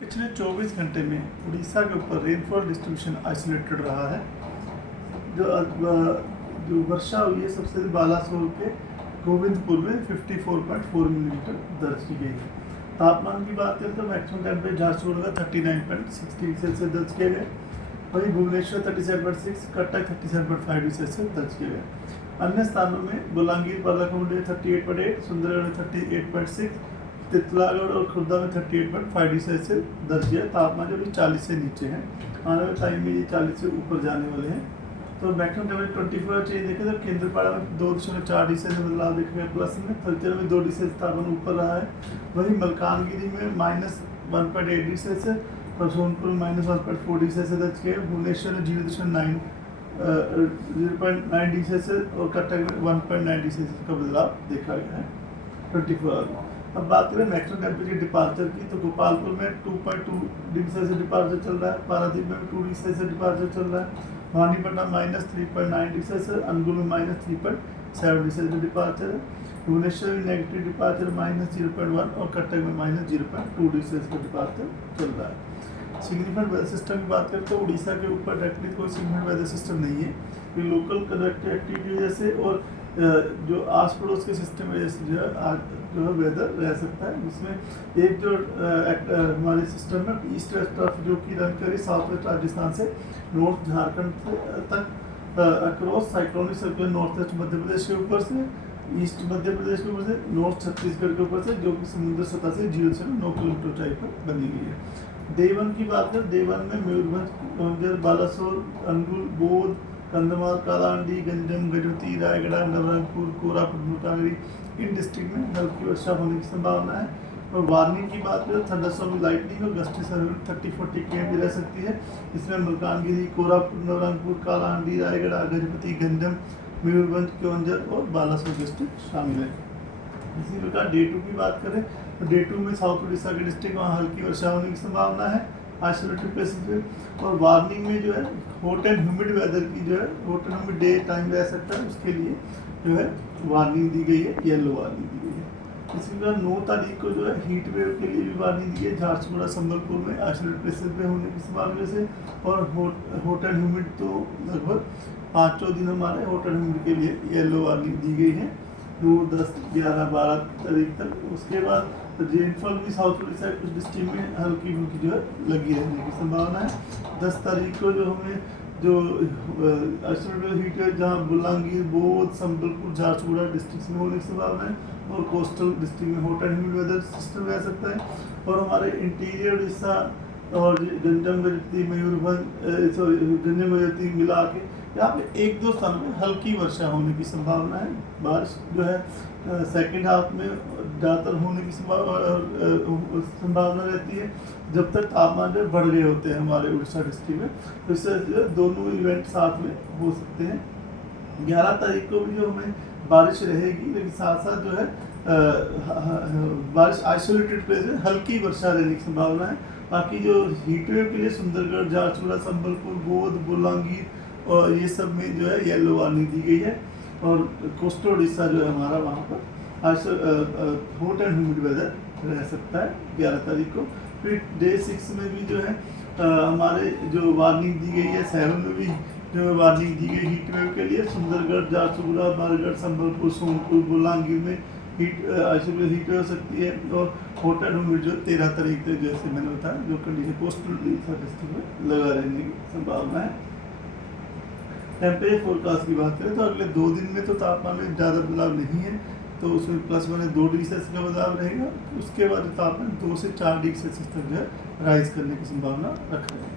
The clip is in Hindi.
पिछले 24 घंटे में उड़ीसा के ऊपर रेनफॉल डिस्ट्रीब्यूशन आइसोलेटेड रहा है। जो वर्षा हुई है सबसे बालासोर के गोविंदपुर में 54.4 मिलीमीटर दर्ज की गई है। तापमान की बात करें तो मैक्सिमम टेम्परेचर झारसुगुड़ा का 39.6 डिग्री सेल्सियस दर्ज किया गया। वहीं भुवनेश्वर 37.6, कटक 37.5 डिग्री सेल्सियस दर्ज किया गया। अन्य स्थानों में बोलांगीर पालाकोमुडी 38.8, सुंदरगढ़ में 38.6, तितलागढ़ और खुर्दा में 38.5 डिग्री सेल्सियस दर्ज किया। तापमान जो भी 40 से नीचे है, आने वाले टाइम में ये 40 से ऊपर जाने वाले हैं। तो मैक्सिमम टेम्परेचर 24 चेंज देखें तो केंद्रपाड़ा में 2.4 डिग्री सेल्सियस बदलाव देखा गया प्लस में, थलचेर में 2 डिग्री सेल्सियस तापमान ऊपर रहा है। वहीं मलकानगिरी में -1.8 डिग्री सेल्सियस और सोनपुर में -1.4 डिग्री सेल्सियस दर्ज किया। भुवनेश्वर में 0.9 डिग्री सेल्सियस और कटक में 1.9 डिग्री सेल्सियस का बदलाव देखा गया है 24 आवर में। अब बात करें मैक्सिमम टेम्परेचर डिपार्चर की, तो गोपालपुर में 2.2 डिग्री सेल्सियस डिपार्चर चल रहा है, पारादीप में 2 डिग्री सेल्सियस डिपार्चर चल रहा है, वानीपट्टा -3.9 डिग्री सेल्सियस, अनुगुल में -3.7 डिग्री सेल्सियस डिपार्चर है, भुवनेश्वर में नेगेटिव डिपार्चर -0.1 और कटक में -0.2 डिग्री सेल्सियस का डिपार्चर चल रहा है। सिग्निफिकेंट वेदर सिस्टम की बात करें तो उड़ीसा के ऊपर डायरेक्टली कोई सिग्निफिकेंट वेदर सिस्टम नहीं है। ये लोकल कन्वेक्टिव एक्टिविटी की वजह से और जो आस पड़ोस के सिस्टम वजह से जो है वेदर रह सकता है, जिसमें एक जो हमारे सिस्टम में ईस्ट वेस्ट तरफ जो कि रन करे साउथ वेस्ट राजस्थान से नॉर्थ झारखंड तक across cyclonic circular north west Madhya Pradesh के ऊपर से, ईस्ट मध्य प्रदेश के ऊपर से, नॉर्थ छत्तीसगढ़ के ऊपर से, जो कि समुद्र सतह से 0 से 9 किलोमीटर ऊंचाई पर बनी हुई है। देवन की बात करें, देवन में मयूरभंज, बालासोर, अनुगुल, बोध, कंधमाल, कालाहांडी, गंजम, गजपति, रायगढ़, नवरंगपुर, कोरापुट, मुल्तानगिरी इन डिस्ट्रिक्ट में हल्की वर्षा होने की संभावना है। और वार्निंग की बात करें, थंडरस्टॉर्म, लाइटनिंग और गस्टी सर्विस 30-40 km भी रह सकती है। इसमें मुल्तानगिरी, कोरापुट, नवरंगपुर, कालाहांडी, रायगढ़, गजपति, गंजम, मयूरभंज, केवंझर और बालासोर डिस्ट्रिक्ट शामिल है। इसी प्रकार डे 2 की बात करें तो डे 2 में साउथ उड़ीसा के डिस्ट्रिक्ट वहाँ हल्की वर्षा होने की संभावना है आइसोलेटेड प्लेसेस पे। और वार्निंग में जो है हॉट एंड ह्यूमिड वेदर की जो है hot and humid day time रह सकता है, उसके लिए जो है वार्निंग दी गई है, येलो वार्निंग दी गई है। इसी प्रकार 9 तारीख को जो है हीट वेव के लिए भी वार्निंग दी है झारसुगुड़ा, संबलपुर में आइसोलेटेड प्लेसेस पे होने की संभावना से। और हॉट एंड ह्यूमिड तो लगभग 5 दिन हमारे हॉट एंड ह्यूमिड के लिए येलो वार्निंग दी गई है 2, 10, 11, 12 तारीख तक। उसके बाद रेनफॉल भी साउथ उड़ीसा कुछ डिस्ट्रिक्ट में हल्की फुल्की जो है लगी रहने की संभावना है। 10 तारीख को जो हमें जो आइसोलेटेड हीट है जहाँ बोलांगीर, बोध, संबलपुर, झारसुगुड़ा डिस्ट्रिक्ट में होने की संभावना है। और कोस्टल डिस्ट्रिक्ट में hot and humid weather system रह सकता है। और हमारे इंटीरियर उड़ीसा और गंजम, गजपति, मयूरभंज, गंजम, गजपति मिला के यहाँ पे 1-2 स्थानों में हल्की वर्षा होने की संभावना है। बारिश जो है सेकेंड हाफ में ज़्यादातर होने की संभावना रहती है जब तक तापमान जो बढ़ गए होते हैं हमारे उड़ीसा डिस्ट्रिक्ट में। तो इससे दोनों इवेंट साथ में हो सकते हैं। 11 तारीख को भी जो हमें बारिश रहेगी, लेकिन साथ साथ जो है बारिश आइसोलेटेड प्लेस में हल्की वर्षा रहने की संभावना है। बाकी जो हीट वेव के लिए सुंदरगढ़, झारसुगुड़ा, संबलपुर, बोध, बोलांगीर और ये सब में जो है येलो वार्निंग दी गई है। और कोस्टल उड़ीसा जो है हमारा वहाँ पर हॉट एंड ह्यूमिड वेदर रह सकता है 11 तारीख को। फिर डे 6 में भी जो है हमारे जो वार्निंग दी गई है 7 में भी जो वार्निंग दी गई हीट वेव के लिए सुंदरगढ़, झारसुगुड़ा, बरगढ़, संबलपुर, सोनपुर, बोलांगीर में आइसोलेटेड हीट हो सकती है। और हॉट एंड ह्यूमिड जो 13 तारीख तक जैसे मैंने बताया जो कंडीशन कोस्टल उड़ीसा डिस्ट्रिक्ट में लगा रहने की संभावना है। टेम्परेचर फोरकास्ट की बात करें तो अगले 2 दिन में तो तापमान में ज़्यादा बदलाव नहीं है, तो उसमें +-2 डिग्री सेल्सियस का बदलाव रहेगा। उसके बाद तापमान 2 से 4 डिग्री सेल्सियस तक जो है राइज करने की संभावना रख रहे हैं।